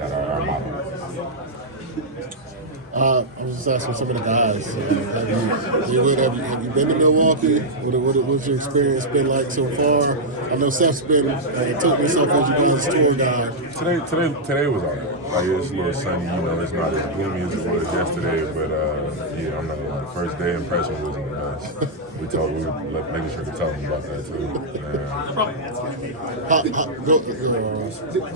that are our model. I was just asking some of the guys. Have you been to Milwaukee? What's your experience been like so far? I know Seth's been took himself as you guys' tour guide. Today was all right. Like, it's a little sunny, it's not as gloomy as it was yesterday, but I'm not gonna lie. The first day impression wasn't the best. We were making sure to tell them about that too.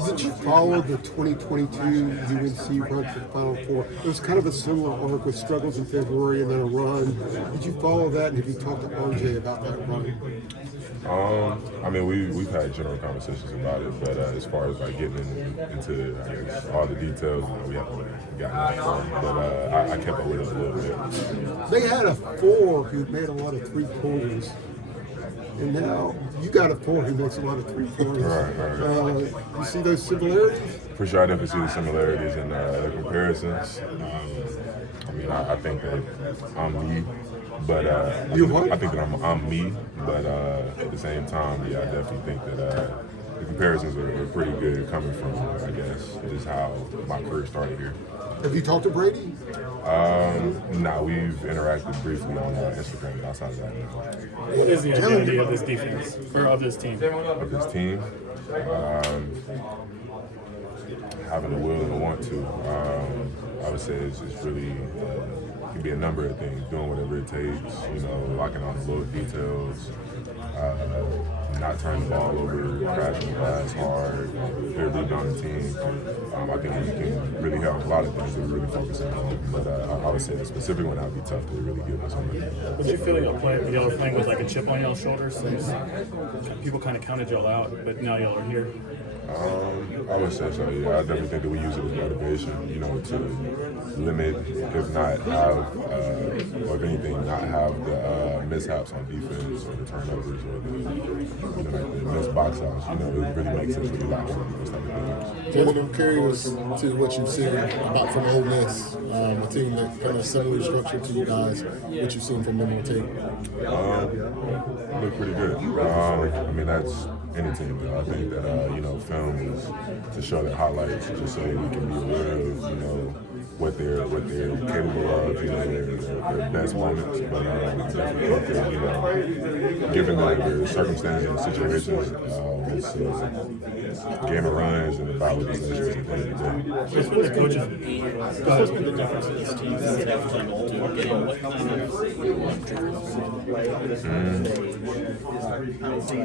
Did you follow the 2022 UNC run for the Final Four? It was kind of a similar arc with struggles in February and then a run. Did you follow that, and have you talked to RJ about that run? We've had general conversations about it, but as far as like getting into I guess, all the details, we haven't gotten that far. But I kept up with it a little bit. They had a 4 who made a lot of 3-pointers, and now you got a 4 who makes a lot of 3-pointers. Right. You see those similarities? For sure, I definitely see the similarities and the comparisons. I think that I'm me, but I think that I'm me, but at the same time, I definitely think that the comparisons are pretty good coming from, I guess, just how my career started here. Have you talked to Brady? No, we've interacted briefly on Instagram. Outside of that, what is the identity of this defense or of this team? Of this team, having the will and the want to. I would say it's really it can be a number of things. Doing whatever it takes. Locking on the little details. Not turning the ball over, crashing the glass hard, good rebounding team. I think we can really have a lot of things that we're really focusing on. But I would say the specific one that would be tough to really give us something. Did you feel y'all were playing with like a chip on y'all's shoulders since people kind of counted y'all out, but now y'all are here? I would say so, yeah. I definitely think that we use it as motivation, to limit, if not have, or if anything, not have the mishaps on defense or the turnovers or the missed box outs. It really makes us really lax on those type of things. Jae'Lyn, I'm curious to what you've seen about from Ole Miss, a team that kind of similarly structured to you guys. What you've seen from them on tape? Look pretty good. That's any team. I think that film is to show their highlights, just so we can be aware of what they're capable of, their best moments. But I definitely think that given their circumstances and situations, it's a game of runs and about what these issues are going to do. What's been the difference in this team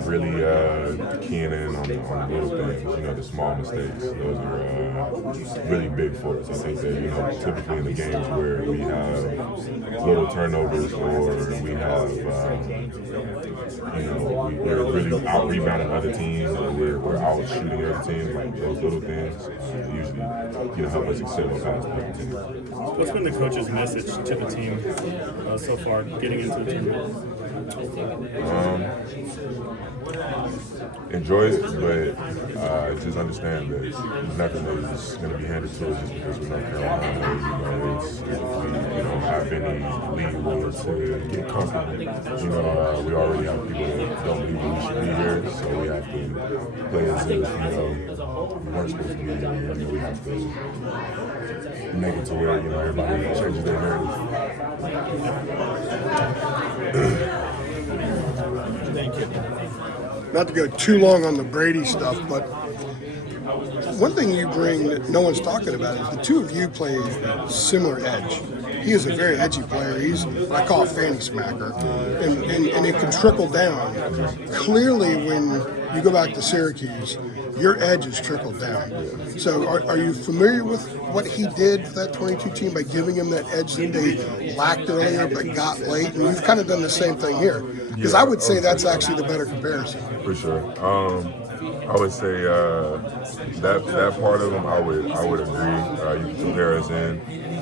Really keying in on the little things, the small mistakes. Those are really big for us. I think that typically in the games where we have little turnovers or we have we're really out rebounding other teams or we're out shooting other teams, like those little things usually help us excel past the other team. What's been the coach's message to the team so far getting into the tournament? Enjoy it, but just understand that nothing is going to be handed to us just because we're North Carolina. We don't have any leeway to get comfortable. We already have people that don't believe we should be here, so we have to play as if we weren't supposed to be here. We have to make it to where everybody changes their narrative. Thank you. Not to go too long on the Brady stuff, but one thing you bring that no one's talking about is the two of you play similar edge. He is a very edgy player. He's what I call a fanny smacker, and it can trickle down. Clearly, when you go back to Syracuse, your edge is trickled down. So are you familiar with what he did for that 22 team by giving him that edge that they lacked earlier but got late? And you've kind of done the same thing here. Because I would say that's actually the better comparison. For sure. I would say that part of them, I would agree. You can compare us in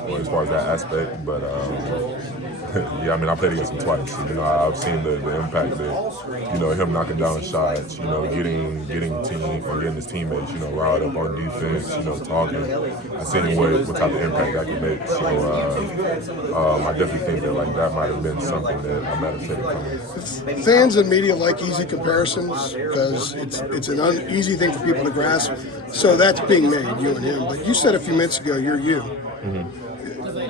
as far as that aspect, but I played against him twice. I've seen the impact that him knocking down shots, getting team or getting his teammates, riled up on defense, talking. I seen what type of impact I could make. So I definitely think that that might have been something that I might have taken coming. Fans and media like easy comparisons because it's an uneasy thing for people to grasp. So that's being made, you and him. But you said a few minutes ago, you're you.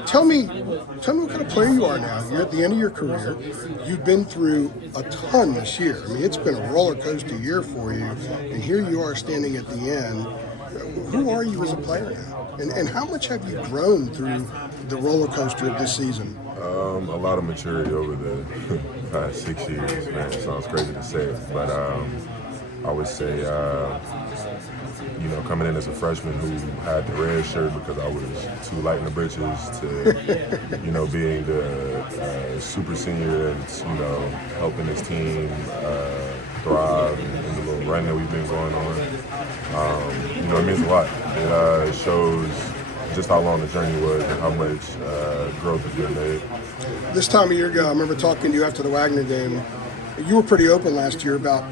Tell me what kind of player you are now. You're at the end of your career. You've been through a ton this year. I mean, it's been a roller coaster year for you, and here you are standing at the end. Who are you as a player now? And how much have you grown through the roller coaster of this season? A lot of maturity over the past 6 years, man. It sounds crazy to say, but I would say, coming in as a freshman who had the red shirt because I was too light in the britches to, being the super senior that's, helping his team thrive in the little run that we've been going on. It means a lot. It shows just how long the journey was and how much growth has been made. This time a year ago, I remember talking to you after the Wagner game. You were pretty open last year about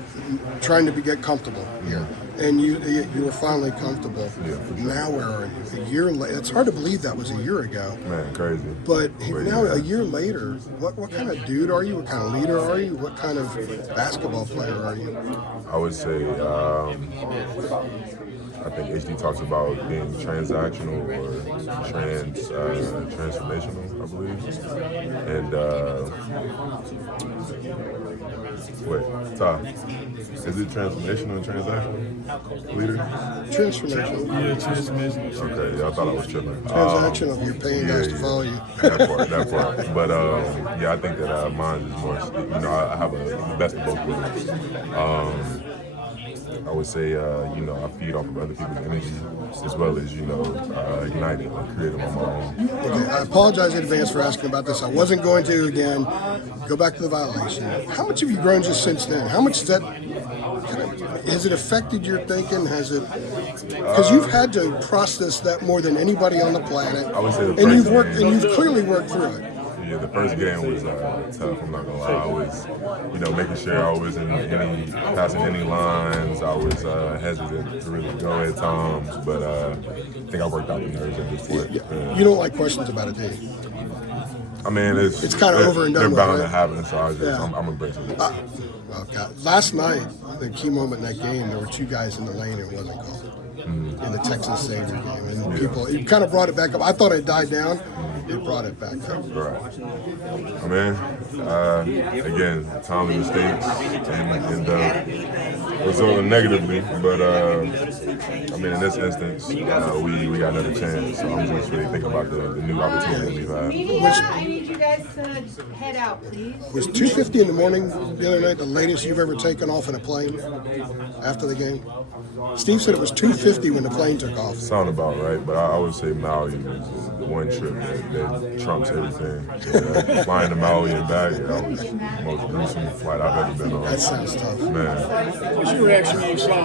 trying to get comfortable here, and you were finally comfortable. Yeah. Now where are you? A year later, it's hard to believe that was a year ago. Man, crazy. But now a year later, what kind of dude are you? What kind of leader are you? What kind of basketball player are you? I would say, I think HD talks about being transactional or transformational, I believe. And Ty, is it transformational and transactional, leader? Transformational. Yeah, transmission. Okay, yeah, I thought I was tripping. Transactional, you're paying guys to follow you. That part. But I think that mine is more. I have the best of both worlds. I would say, I feed off of other people's energy as well as, united and creative on my own. Okay, I apologize in advance for asking about this. I wasn't going to again. Go back to the violation. How much have you grown just since then? How much has it affected your thinking? Has it? Because you've had to process that more than anybody on the planet. I would say you've clearly worked through it. Yeah, the first game was tough. I'm not gonna lie. I was, making sure I wasn't passing any lines. I was hesitant to really go at times, but I think I worked out the nerves at this point. Yeah. You don't like questions about it, do you? I mean, it's kind of over and done with. They're bound right? to happen, so I'm embracing it. Oh God! Last night, the key moment in that game, there were two guys in the lane and it wasn't called. In the Texas Savior game, and people, it kind of brought it back up. I thought it died down. It brought it back up. Right. I mean, again, timely mistakes and resulting negatively, but in this instance, we got another chance. So I'm just really thinking about the new opportunity we've had. Media, I need you guys to head out, please. Was 2:50 in the morning the other night the latest you've ever taken off in a plane after the game? Steve said it was 2:50 when the plane took off. Sound about right, but I would say Maui is the one trip that trumps everything. Yeah, flying to Maui and back, that was the most gruesome flight I've ever been on. That sounds tough. Man. What's your reaction when you saw